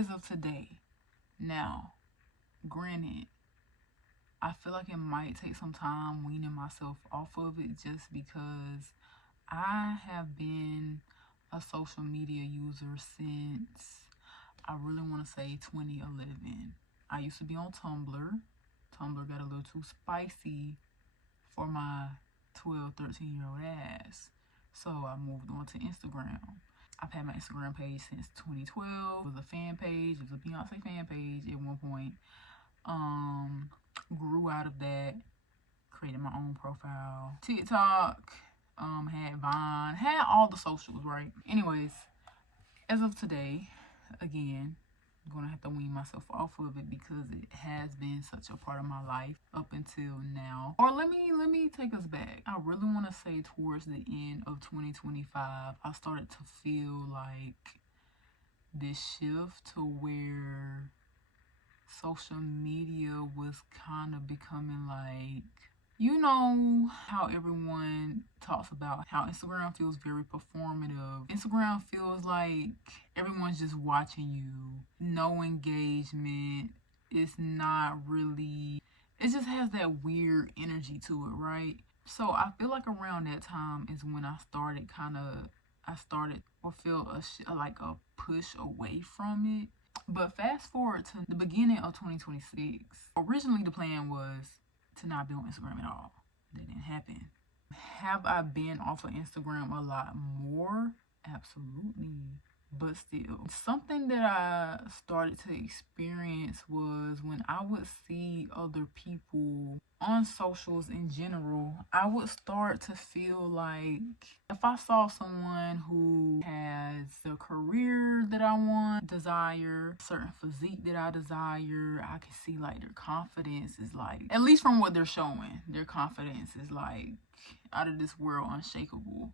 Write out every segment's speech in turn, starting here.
as of today. Now, granted, I feel like it might take some time weaning myself off of it just because I have been a social media user since, I really want to say 2011. I used to be on Tumblr. Tumblr got a little too spicy for my 12, 13-year-old ass. So I moved on to Instagram. I've had my Instagram page since 2012. It was a fan page. It was a Beyonce fan page at one point. Grew out of that. Created my own profile. TikTok. Had Vine. Had all the socials, right? Anyways, as of today, again, I'm gonna have to wean myself off of it because it has been such a part of my life up until now. Or let me take us back. I really want to say towards the end of 2025, I started to feel like this shift to where social media was kind of becoming like, you know how everyone talks about how Instagram feels very performative. Instagram feels like everyone's just watching you. No engagement. It's not really, it just has that weird energy to it, right? So I feel like around that time is when I started or feel like a push away from it. But fast forward to the beginning of 2026. Originally the plan was to not be on Instagram at all. That didn't happen. Have I been off of Instagram a lot more? Absolutely. But still, something that I started to experience was when I would see other people on socials in general, I would start to feel like if I saw someone who has the career that I want, desire, certain physique that I desire, I can see like their confidence is like, at least from what they're showing, their confidence is like out of this world, unshakable.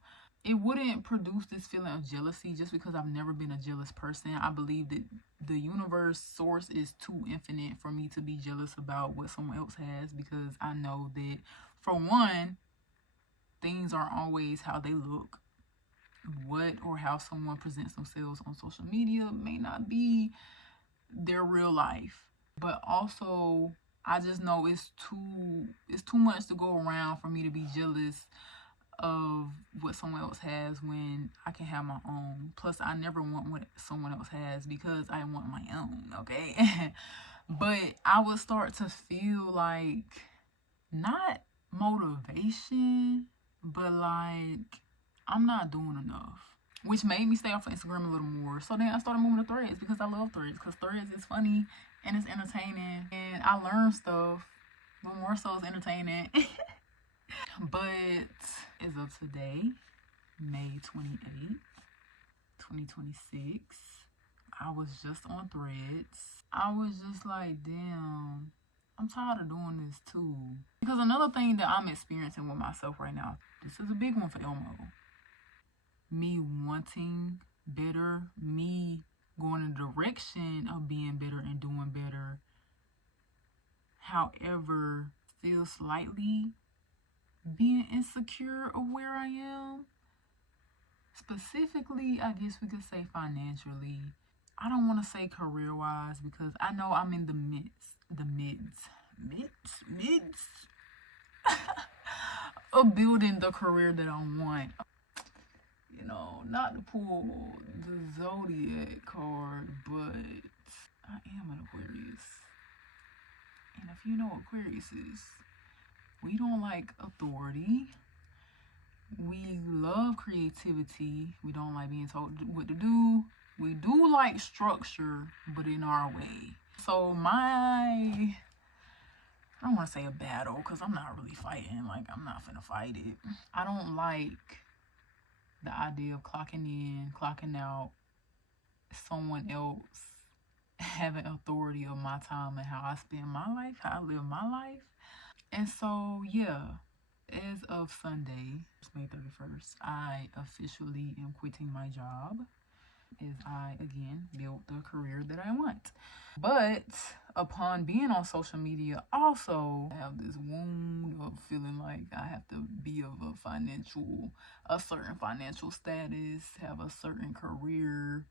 It wouldn't produce this feeling of jealousy just because I've never been a jealous person. I believe that the universe source is too infinite for me to be jealous about what someone else has, because I know that, for one, things aren't always how they look. What or how someone presents themselves on social media may not be their real life. But also, I just know it's too much to go around for me to be jealous of what someone else has when I can have my own. Plus, I never want what someone else has because I want my own, okay? But I would start to feel like, not motivation, but like I'm not doing enough, which made me stay off of Instagram a little more. So then I started moving to Threads because I love Threads, because Threads is funny and it's entertaining and I learn stuff, but more so it's entertaining. But as of today, May 28th, 2026, I was just on Threads. I was just like, damn, I'm tired of doing this too. Because another thing that I'm experiencing with myself right now, this is a big one for Elmo. Me wanting better, me going in the direction of being better and doing better. However, still slightly being insecure of where I am. Specifically, I guess we could say financially. I don't want to say career-wise because I know I'm in the midst of building the career that I want. You know, not to pull the zodiac card, but I am an Aquarius. And if you know what Aquarius is, we don't like authority. We love creativity. We don't like being told what to do. We do like structure, but in our way. So I don't want to say a battle because I'm not really fighting. Like, I'm not finna fight it. I don't like the idea of clocking in, clocking out, someone else having authority of my time and how I spend my life, how I live my life. And so, yeah, as of Sunday, May 31st, I officially am quitting my job as I, again, build the career that I want. But upon being on social media, also have this wound of feeling like I have to be of a certain financial status, have a certain career,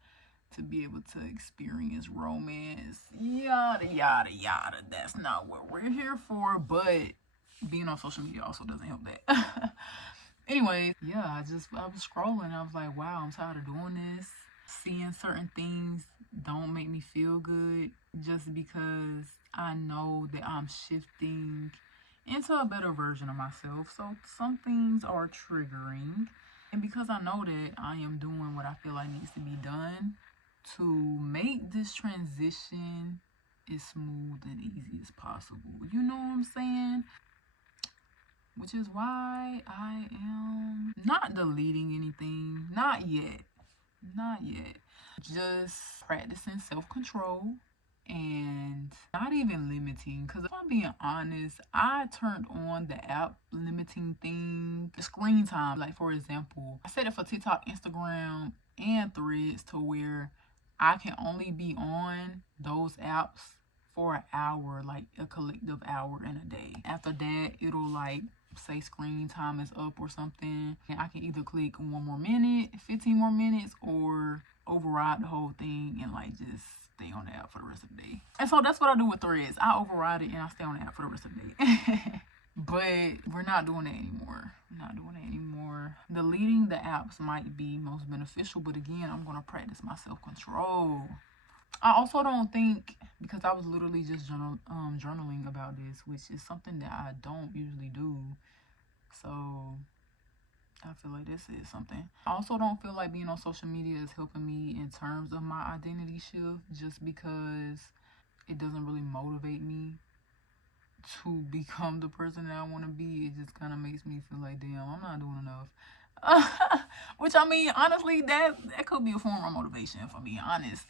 to be able to experience romance, yada yada yada. That's not what we're here for, but being on social media also doesn't help that. Anyway, yeah, I was scrolling. I was like, wow, I'm tired of doing this. Seeing certain things don't make me feel good just because I know that I'm shifting into a better version of myself. So some things are triggering. And because I know that I am doing what I feel like needs to be done to make this transition as smooth and easy as possible. You know what I'm saying? Which is why I am not deleting anything. Not yet. Not yet. Just practicing self-control and not even limiting. Because if I'm being honest, I turned on the app limiting thing, the screen time. Like, for example, I set it for TikTok, Instagram, and Threads to where I can only be on those apps for an hour, like a collective hour in a day. After that, it'll like say screen time is up or something, and I can either click 1 more minute, 15 more minutes, or override the whole thing and like just stay on the app for the rest of the day. And so that's what I do with Threads. I override it and I stay on the app for the rest of the day. But we're not doing that anymore. Deleting the apps might be most beneficial, but again, I'm going to practice my self-control. I also don't think, because I was literally just journaling about this, which is something that I don't usually do. So I feel like this is something. I also don't feel like being on social media is helping me in terms of my identity shift, just because it doesn't really motivate me to become the person that I want to be. It just kind of makes me feel like, damn, I'm not doing enough. Which, I mean, honestly, that could be a form of motivation, if I'm being honest.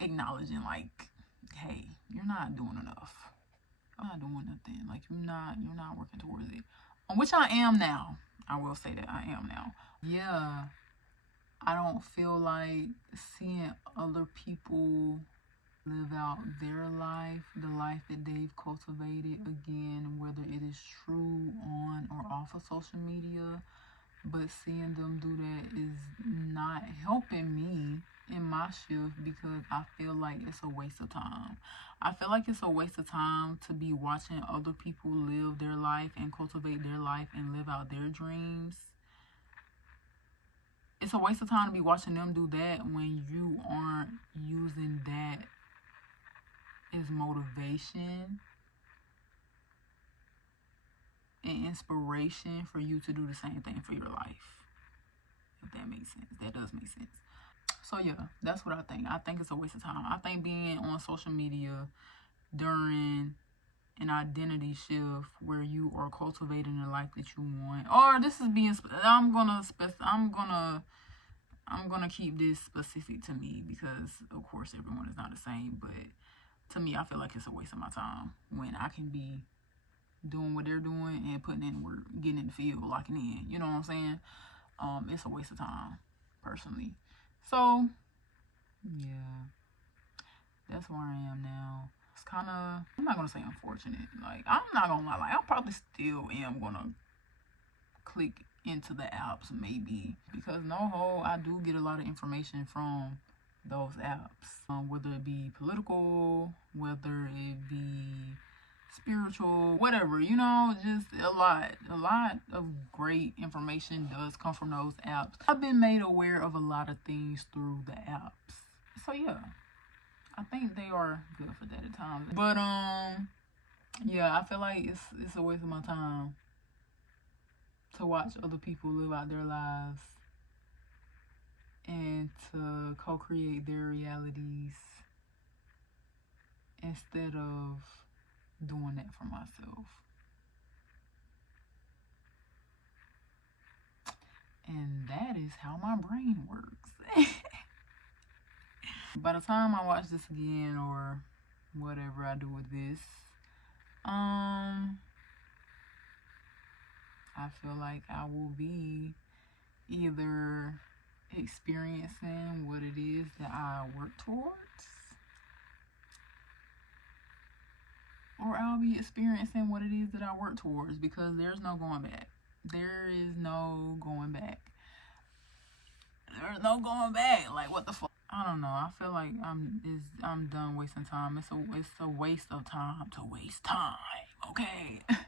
Acknowledging like, hey, you're not doing enough. I'm not doing nothing. Like, you're not working towards it. Which I am now. I will say that I am now. Yeah. I don't feel like seeing other people live out their life, the life that they've cultivated, again, whether it is true on or off of social media, but seeing them do that is not helping me in my shift, because I feel like it's a waste of time. I feel like it's a waste of time to be watching other people live their life and cultivate their life and live out their dreams. It's a waste of time to be watching them do that when you aren't using that as motivation and inspiration for you to do the same thing for your life. If that makes sense. That does make sense. So yeah, that's what I think. I think it's a waste of time. I think being on social media during an identity shift where you are cultivating the life that you want, or this is being, I'm gonna keep this specific to me, because of course everyone is not the same, but to me, I feel like it's a waste of my time when I can be doing what they're doing and putting in work, getting in the field, locking in. You know what I'm saying? It's a waste of time, personally. So, yeah, that's where I am now. It's kind of, I'm not going to say unfortunate. Like, I'm not going to lie. Like, I probably still am going to click into the apps, maybe. Because, I do get a lot of information from those apps. Whether it be political, whether it be spiritual, whatever, just a lot of great information does come from those apps. I've been made aware of a lot of things through the apps, so yeah, I think they are good for that at times. But yeah, I feel like it's a waste of my time to watch other people live out their lives and to co-create their realities instead of doing that for myself. And that is how my brain works. By the time I watch this again or whatever I do with this, I feel like I will be either experiencing what it is that I work towards, or I'll be experiencing what it is that I work towards, because there's no going back. There is no going back. There's no going back. Like, what the fuck? I don't know. I feel like I'm done wasting time. It's a waste of time to waste time. Okay.